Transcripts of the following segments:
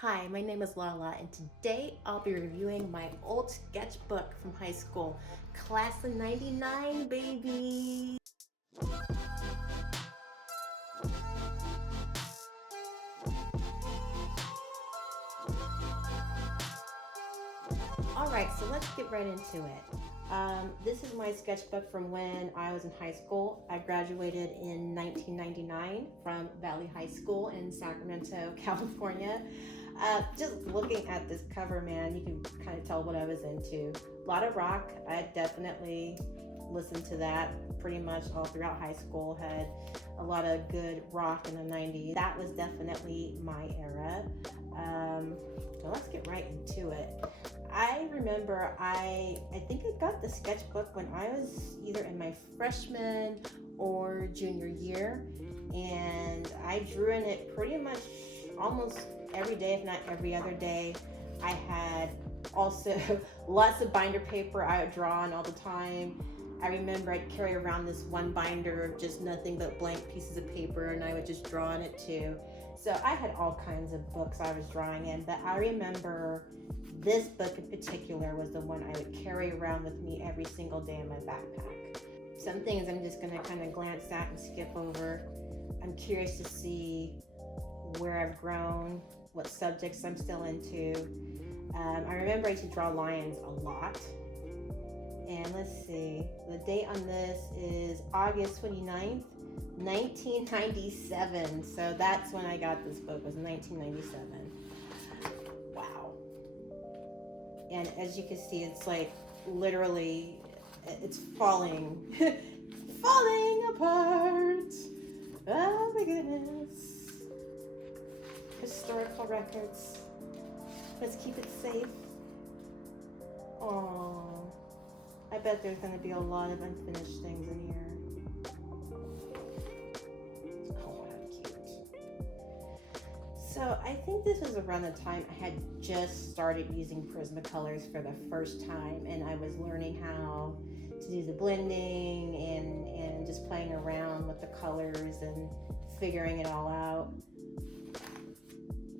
Hi, my name is Lala, and today I'll be reviewing my old sketchbook from high school. Class of 99, baby! Alright, so let's get right into it. This is my sketchbook from when I was in high school. I graduated in 1999 from Valley High School in Sacramento, California. Just looking at this cover, man, you can kind of tell what I was into. A lot of rock. I definitely listened to that pretty much all throughout high school. Had a lot of good rock in the 90s. That was definitely my era. So let's get right into it. I remember I think I got the sketchbook when I was either in my freshman or junior year, and I drew in it pretty much almost every day, if not every other day. I had also lots of binder paper I would draw on all the time. I remember I'd carry around this one binder of just nothing but blank pieces of paper, and I would just draw on it too. So I had all kinds of books I was drawing in, but I remember this book in particular was the one I would carry around with me every single day in my backpack. Some things I'm just gonna kind of glance at and skip over. I'm curious to see where I've grown, what subjects I'm still into. I remember I used to draw lions a lot. And let's see, the date on this is August 29th, 1997. So that's when I got this book, was 1997. Wow. And as you can see, it's like literally, it's falling, falling apart. Oh my goodness. Historical records. Let's keep it safe. Aww. I bet there's going to be a lot of unfinished things in here. Oh, how cute. So I think this was around the time I had just started using Prismacolors for the first time, and I was learning how to do the blending and just playing around with the colors and figuring it all out.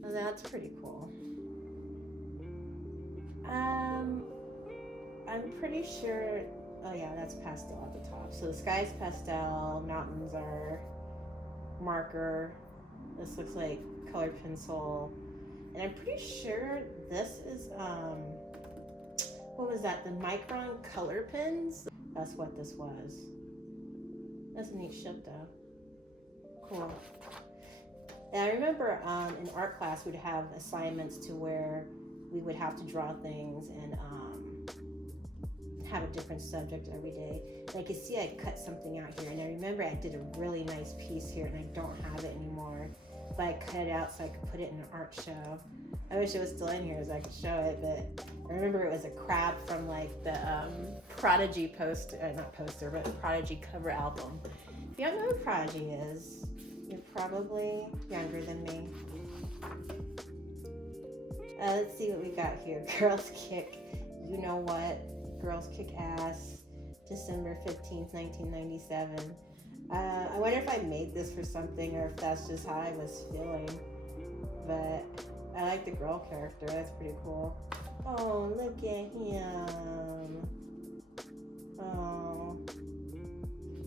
Well, that's pretty cool. I'm pretty sure, oh yeah, that's pastel at the top. So the sky's pastel, mountains are marker. This looks like colored pencil. And I'm pretty sure this is, what was that? The Micron color pens? That's what this was. That's a neat ship though. Cool. And I remember in art class, we'd have assignments to where we would have to draw things and have a different subject every day. And I could see I cut something out here, and I remember I did a really nice piece here, and I don't have it anymore, but I cut it out so I could put it in an art show. I wish it was still in here so I could show it, but I remember it was a crab from like the Prodigy poster, not poster, but Prodigy cover album. If you don't know who Prodigy is, you're probably younger than me. Let's see what we got here. Girls Kick, you know what? Girls Kick Ass, December 15th, 1997. I wonder if I made this for something or if that's just how I was feeling. But I like the girl character. That's pretty cool. Oh, look at him. Oh.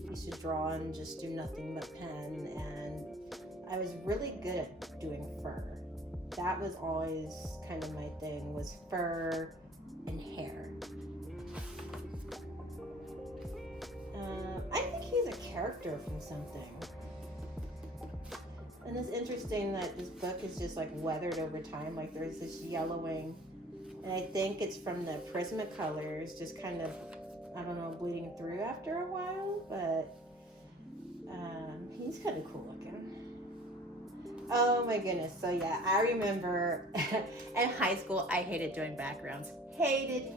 Used to draw and just do nothing but pen. And I was really good at doing fur. That was always kind of my thing, was fur and hair. I think he's a character from something. And it's interesting that this book is just like weathered over time, like there's this yellowing. And I think it's from the Prismacolors, just kind of, I don't know, bleeding through after a while, but he's kind of cool looking. Oh my goodness. So yeah, I remember in high school, I hated doing backgrounds. Hated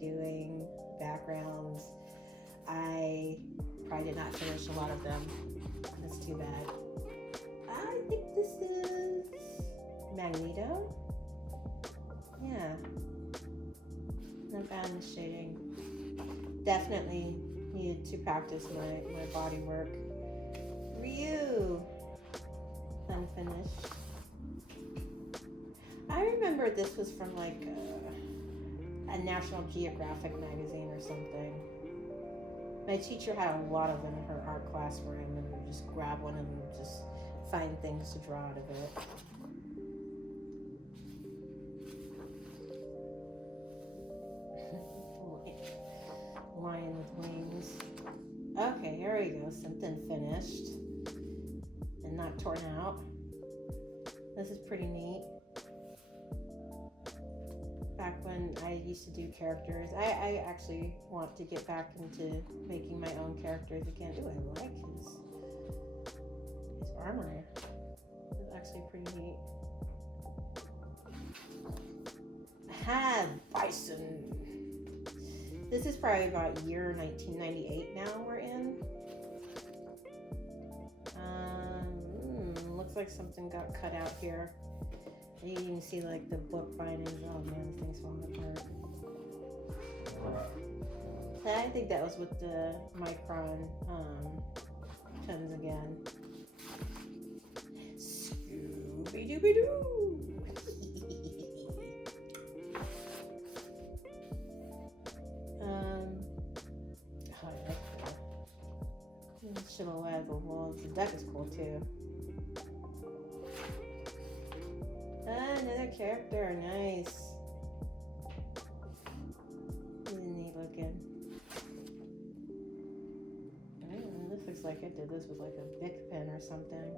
doing backgrounds. I probably did not finish a lot of them. That's too bad. I think this is Magneto. Yeah. Not bad in the shading. Definitely needed to practice my body work. Ryu. Unfinished. I remember this was from like a National Geographic magazine or something. My teacher had a lot of them in her art class where I remember just grab one and just find things to draw out of it. Lion with wings. Okay, here we go. Something finished and not torn out. This is pretty neat. Back when I used to do characters, I actually want to get back into making my own characters again. Ooh, I like his armor. It's actually pretty neat. Ah, bison. This is probably about year 1998 now we're in. Looks like something got cut out here. You can see like the book bindings. Oh man, this thing's falling apart. I think that was with the micron pens again. Scooby-Dooby-Doo! Silhouette of the walls. The deck is cool too. Another character, nice. He's neat looking. This looks like I did this with like a Bic pen or something.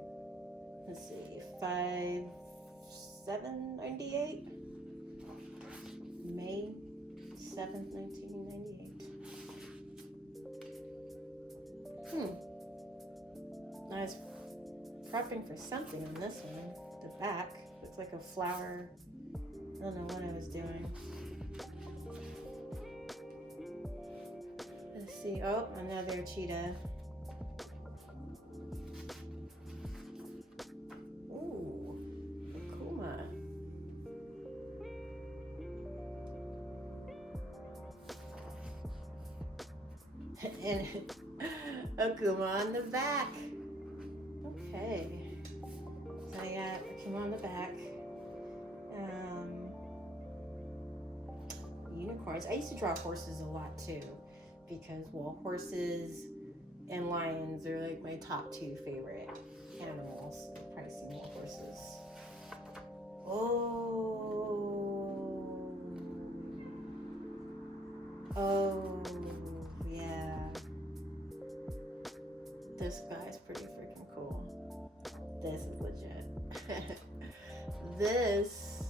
Let's see, 5/7/98. May 7th, 1998. I was prepping for something on this one. The back looks like a flower. I don't know what I was doing. Let's see. Oh, another cheetah. Ooh, Akuma. And Akuma on the back. Okay. So I got Akuma on the back. Unicorns. I used to draw horses a lot too, because well, horses and lions are like my top two favorite animals. I've probably seen more horses. Oh, yeah. This guy's pretty freaking cool. This is legit. This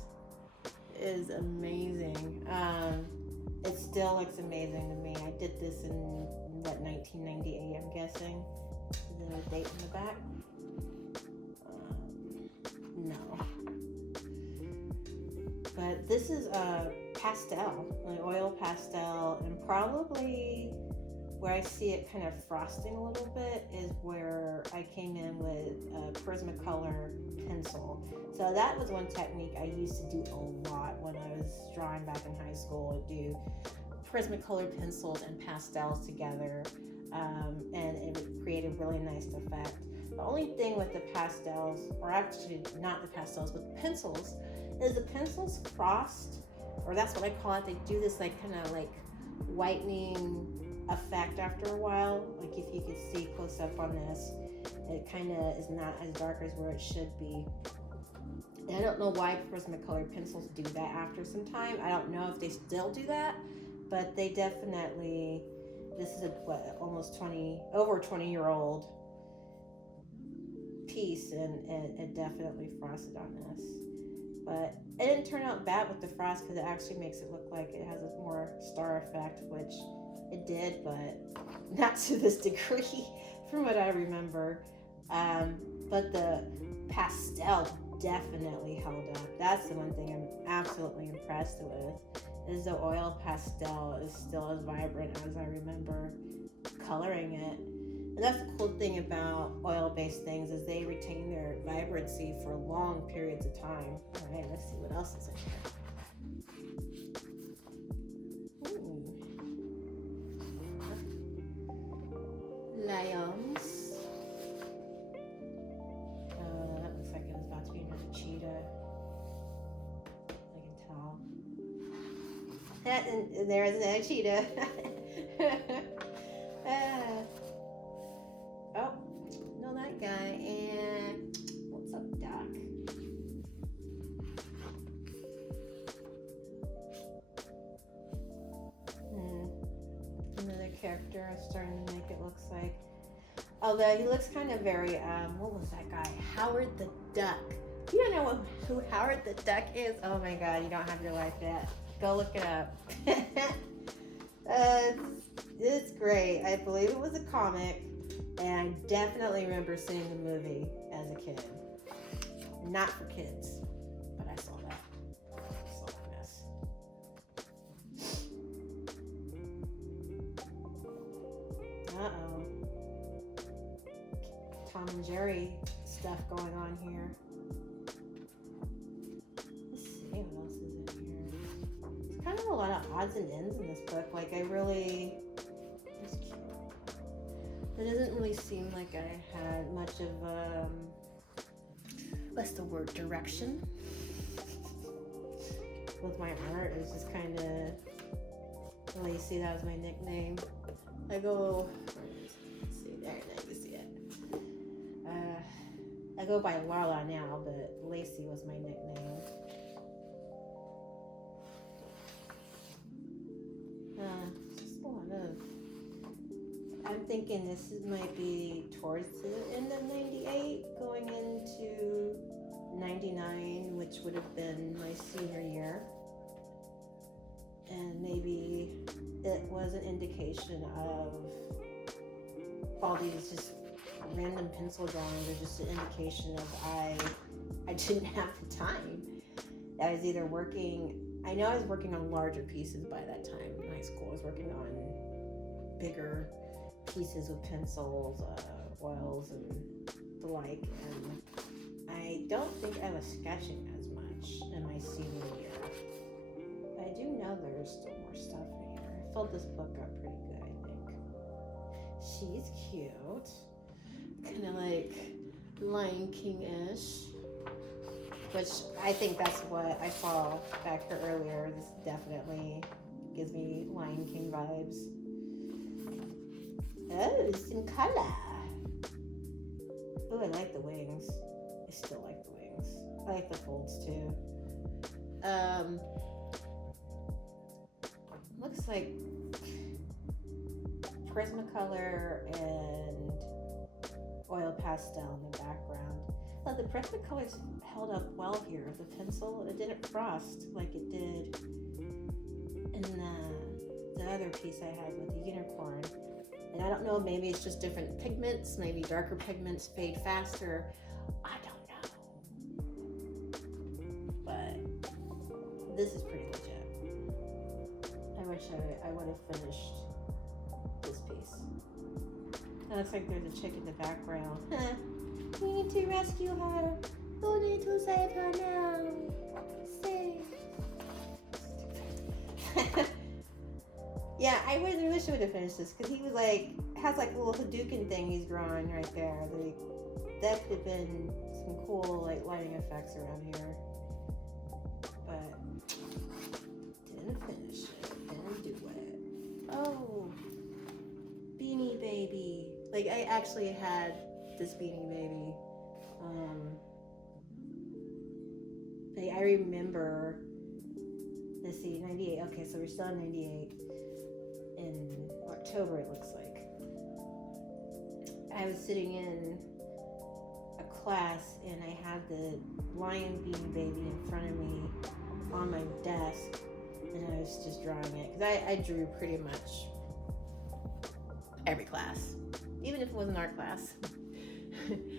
is amazing. It still looks amazing to me. I did this in what, 1998, I'm guessing. Is there a date in the back? No. But this is a pastel, an oil pastel, and probably where I see it kind of frosting a little bit is where I came in with a Prismacolor pencil. So that was one technique I used to do a lot when I was drawing back in high school. I'd do Prismacolor pencils and pastels together, and it would create a really nice effect. The only thing with the pastels, or actually not the pastels, but the pencils, is the pencils frost, or that's what I call it. They do this like kind of like whitening effect after a while. Like if you could see close up on this, it kind of is not as dark as where it should be. And I don't know why Prismacolor pencils do that after some time. I don't know if they still do that, but they definitely, this is a what, almost over 20-year-old piece, and it definitely frosted on this. But it didn't turn out bad with the frost because it actually makes it look like it has a more star effect, which it did, but not to this degree from what I remember. But the pastel definitely held up. That's the one thing I'm absolutely impressed with, is the oil pastel is still as vibrant as I remember coloring it. And that's the cool thing about oil-based things, is they retain their vibrancy for long periods of time. All right, let's see what else is in here. Lions. That looks like it was about to be another cheetah. And there's another cheetah. Oh, no, that guy. And what's up, Doc? Another character I'm starting to make it looks like. Although he looks kind of very, what was that guy? Howard the Duck. You don't know who Howard the Duck is? Oh my God, you don't have your life yet. Go look it up. It's great. I believe it was a comic, and I definitely remember seeing the movie as a kid. Not for kids, but I saw that. Softness. Uh-oh. Tom and Jerry stuff going on here. Let's see what else is in here. There's kind of a lot of odds and ends in this book. Like it's cute. It doesn't really seem like I had much of what's the word, direction with my art. It was just kind of Lacey. That was my nickname. I go, let's see, there, now you see it. I go by Lala now, but Lacey was my nickname. Just a lot of, I'm thinking this might be towards the end of 98, going into 99, which would have been my senior year. And maybe it was an indication of all these just random pencil drawings, or just an indication of I didn't have the time. I was either working, I know I was working on larger pieces by that time in high school. I was working on bigger pieces with pencils, oils, and the like. And I don't think I was sketching as much in my senior year. I do know there's still more stuff in here. I filled this book up pretty good, I think. She's cute. Kind of like Lion King-ish. Which I think that's what I saw back here earlier. This definitely gives me Lion King vibes. Oh, it's in color. Oh, I like the wings. I still like the wings. I like the folds too. Looks like Prismacolor and oil pastel in the background. Well, the Prismacolors held up well here. The pencil, it didn't frost like it did in the other piece I had with the unicorn. And I don't know, maybe it's just different pigments. Maybe darker pigments fade faster. I don't know. But this is pretty legit. I wish I would have finished this piece. It looks like there's a chick in the background. We need to rescue her. Who need to save her now? Save. Yeah, I really wish I would have finished this, because he was like, has like a little Hadouken thing he's drawing right there. Like, that could have been some cool like lighting effects around here. But didn't finish it. Didn't do it. Oh, Beanie Baby. Like, I actually had this Beanie Baby. I remember, let's see, 98. Okay, so we're still in 98. In October, it looks like. I was sitting in a class and I had the Lion Beanie Baby in front of me on my desk, and I was just drawing it. Because I drew pretty much every class, even if it wasn't art class.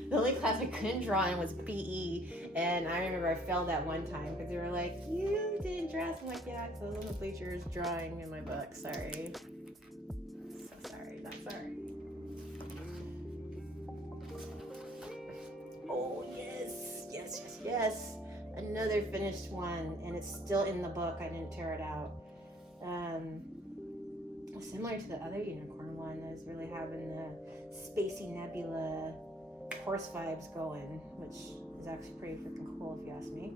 The only class I couldn't draw in was PE, and I remember I failed that one time because they were like, "You didn't draw." I'm like, "Yeah, because I was on the bleachers drawing in my book. Sorry." So sorry, not sorry. Oh yes! Another finished one, and it's still in the book. I didn't tear it out. Similar to the other unicorn one, I was really having the spacey nebula horse vibes going, which is actually pretty freaking cool if you ask me.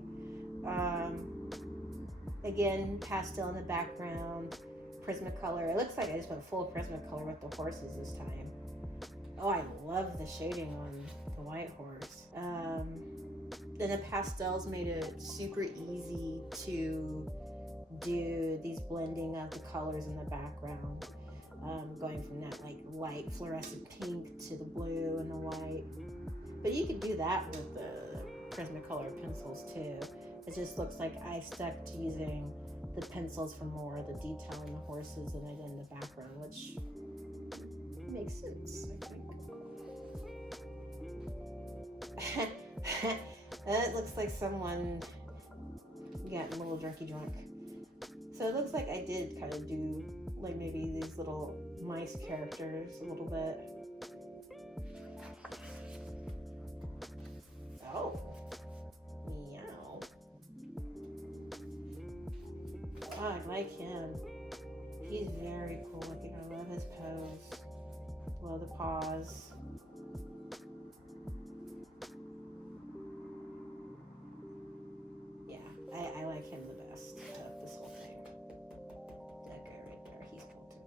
Again, pastel in the background, Prismacolor. It looks like I just went full Prismacolor with the horses this time. Oh, I love the shading on the white horse. Then the pastels made it super easy to do these blending of the colors in the background. Going from that like light fluorescent pink to the blue and the white. But you could do that with the Prismacolor pencils too. It just looks like I stuck to using the pencils for more of the detail in the horses than I did in the background, which makes sense, I think. It looks like someone got a little drunk. So it looks like I did kind of do like maybe these little mice characters a little bit. Oh. Meow. Oh, I like him. He's very cool looking. I love his pose. Love the paws. Yeah, I like him the best of this whole thing. That guy right there, he's cool too.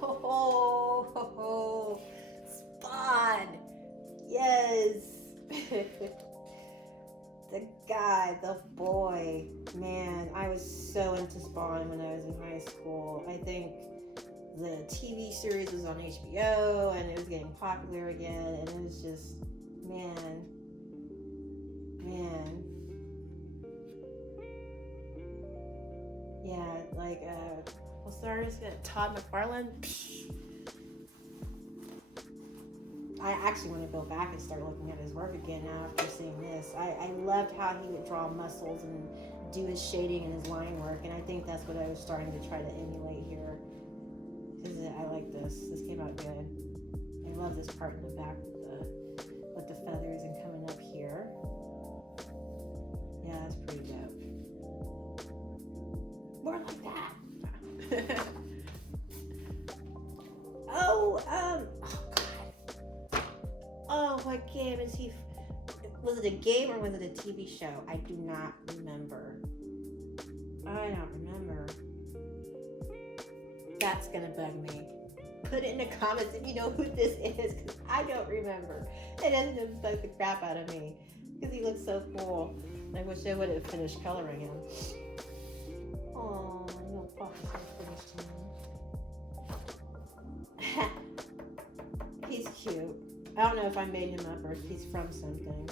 Oh, Spawn! Yes! The guy, the boy. Man, I was so into Spawn when I was in high school. I think the TV series was on HBO and it was getting popular again, and it was just, man. Yeah, like, what's the artist? Todd McFarlane? Psh. I actually want to go back and start looking at his work again now after seeing this. I loved how he would draw muscles and do his shading and his line work, and I think that's what I was starting to try to emulate here. Because I like this. This came out good. I love this part in the back with the feathers and coming up here. Yeah, that's pretty dope. More like that. Oh God. Oh, what game is he? Was it a game or was it a TV show? I do not remember. I don't remember. That's gonna bug me. Put it in the comments if you know who this is, because I don't remember. It doesn't bug the crap out of me because he looks so cool. I wish I would have finished coloring him. Oh, no, Poppy's not finished him. He's cute. I don't know if I made him up or if he's from something.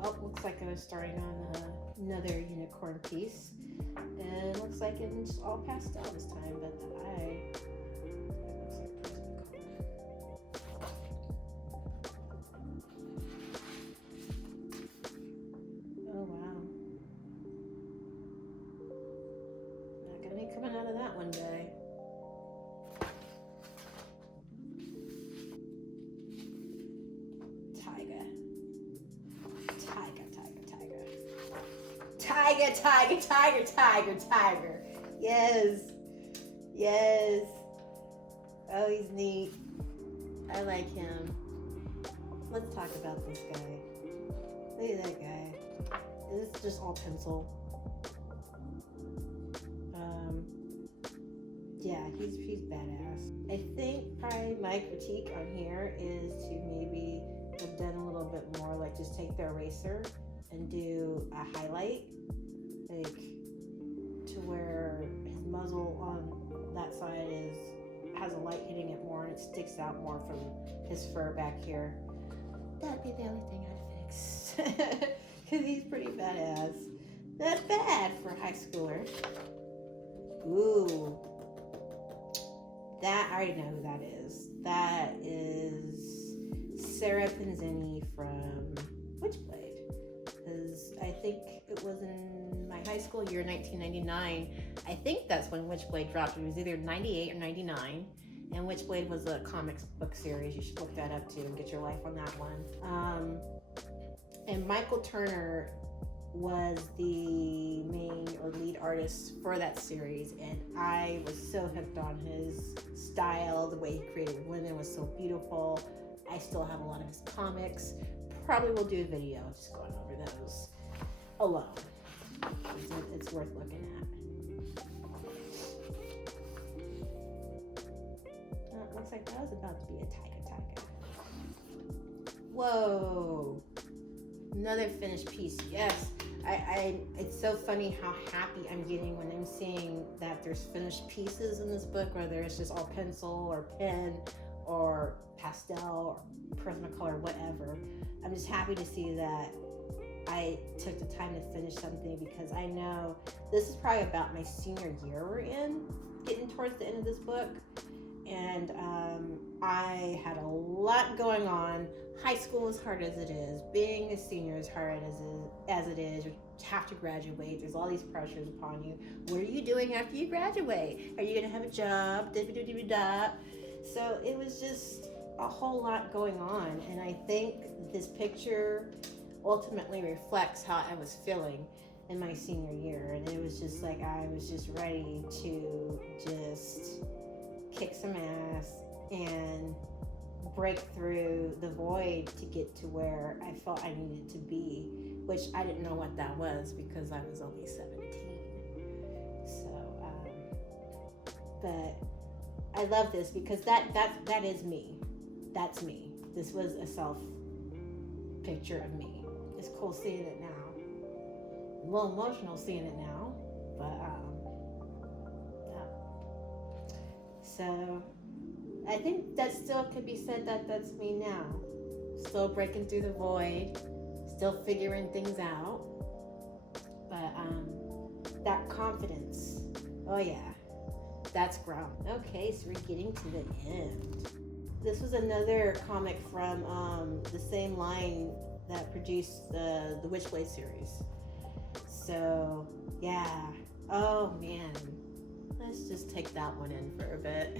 Oh, looks like I was starting on another unicorn piece. And it looks like it's all pastel this time, but the eye looks like Prismacolor. Oh, wow. Not gonna be coming out of that one day. Tiger. Yes. Oh, he's neat. I like him. Let's talk about this guy. Look at that guy. This is just all pencil. Yeah, he's badass. I think probably my critique on here is to maybe have done a little bit more, like just take the eraser and do a highlight, like to where his muzzle on that side has a light hitting it more and it sticks out more from his fur back here. That'd be the only thing I'd fix. Because he's pretty badass. Not bad for a high schooler. Ooh. That, I already know who that is. That is Sarah Penzini from Witchblade. Because I think it was in my high school year, 1999. I think that's when Witchblade dropped. It was either 98 or 99. And Witchblade was a comics book series. You should look that up too and get your life on that one. And Michael Turner was the main or lead artist for that series, and I was so hooked on his style. The way he created women was so beautiful. I still have a lot of his comics. Probably will do a video just going over those alone. It's worth looking at. It looks like that was about to be a tiger. Whoa. Another finished piece. Yes. It's so funny how happy I'm getting when I'm seeing that there's finished pieces in this book, whether it's just all pencil or pen or pastel or Prismacolor, whatever. I'm just happy to see that I took the time to finish something, because I know this is probably about my senior year we're in, getting towards the end of this book. And I had a lot going on. High school is hard as it is. Being a senior is hard as it is. You have to graduate. There's all these pressures upon you. What are you doing after you graduate? Are you going to have a job? So it was just a whole lot going on. And I think this picture ultimately reflects how I was feeling in my senior year. And it was just like I was just ready to just kick some ass and break through the void to get to where I felt I needed to be, which I didn't know what that was because I was only 17. So, but I love this because that is me. That's me. This was a self picture of me. It's cool seeing it now. A little emotional seeing it now, but so I think that still could be said that that's me now. Still breaking through the void, still figuring things out. But that confidence, oh yeah, that's ground. Okay, so we're getting to the end. This was another comic from the same line that produced the Witchblade series. So yeah, oh man. Let's just take that one in for a bit.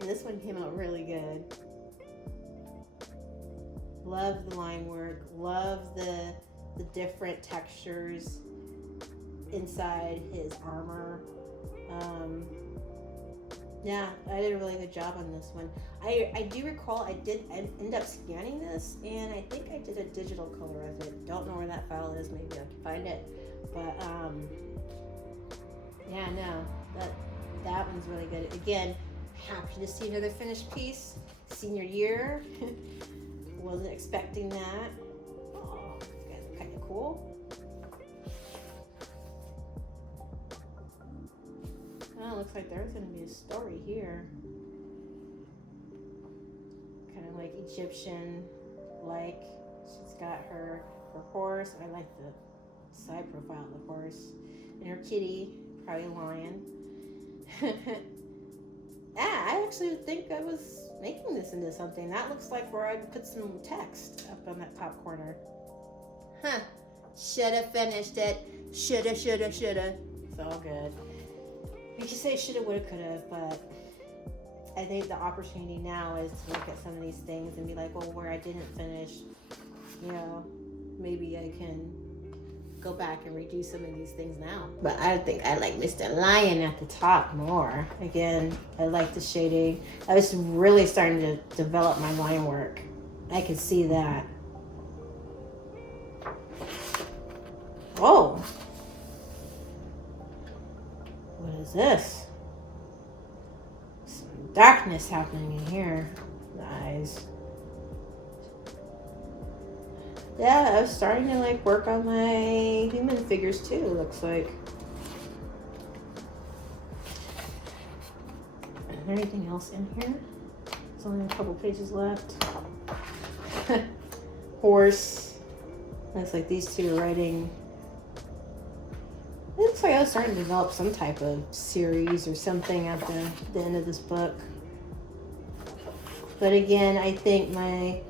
This one came out really good. Love the line work. Love the different textures inside his armor. Yeah, I did a really good job on this one. I do recall I end up scanning this, and I think I did a digital color of it. Don't know where that file is. Maybe I can find it. But yeah, no, that one's really good. Again, happy to see another finished piece. Senior year, wasn't expecting that. Oh, these guys are kind of cool. Oh, looks like there's gonna be a story here. Kind of like Egyptian, like she's got her horse. I like the side profile of the horse, and her kitty. Probably a lion. I actually think I was making this into something. That looks like where I'd put some text up on that top corner. Huh. Shoulda finished it. Shoulda. It's all good. You could say shoulda, woulda, coulda, but I think the opportunity now is to look at some of these things and be like, well, where I didn't finish, maybe I can go back and redo some of these things now. But I think I like Mr. Lion at the top more. Again, I like the shading. I was really starting to develop my line work. I could see that. Whoa. What is this? Some darkness happening in here. The eyes. Yeah, I was starting to work on my human figures too, it looks like. Is there anything else in here? There's only a couple pages left. Horse. Looks like these two are writing. It looks like I was starting to develop some type of series or something at the end of this book. But again, I think my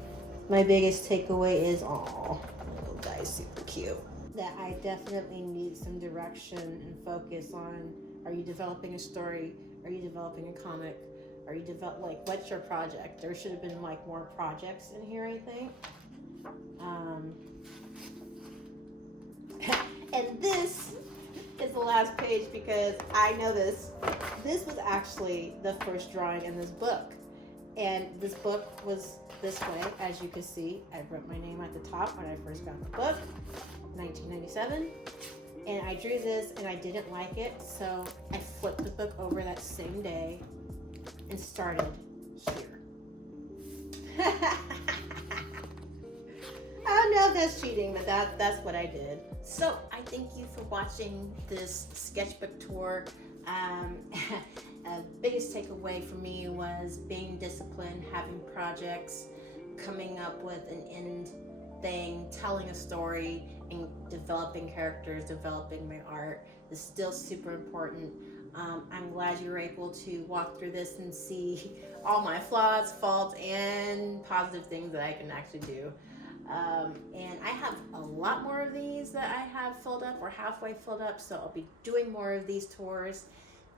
biggest takeaway is, oh, little guy's super cute. That I definitely need some direction and focus on. Are you developing a story? Are you developing a comic? Are you what's your project? There should have been more projects in here, I think. And this is the last page because I know this. This was actually the first drawing in this book. And this book was this way, as you can see. I wrote my name at the top when I first got the book, 1997. And I drew this and I didn't like it, so I flipped the book over that same day and started here. I don't know if that's cheating, but that's what I did. So I thank you for watching this sketchbook tour. Biggest takeaway for me was being disciplined, having projects, coming up with an end thing, telling a story, and developing characters, developing my art is still super important. I'm glad you were able to walk through this and see all my flaws, faults, and positive things that I can actually do. And I have a lot more of these that I have filled up or halfway filled up, so I'll be doing more of these tours.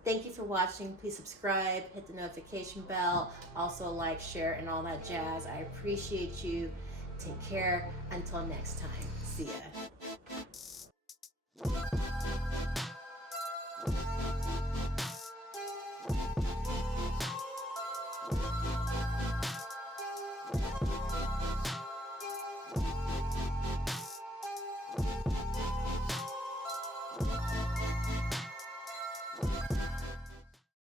Thank you for watching. Please subscribe, hit the notification bell, also like, share, and all that jazz. I appreciate you. Take care. Until next time. See ya.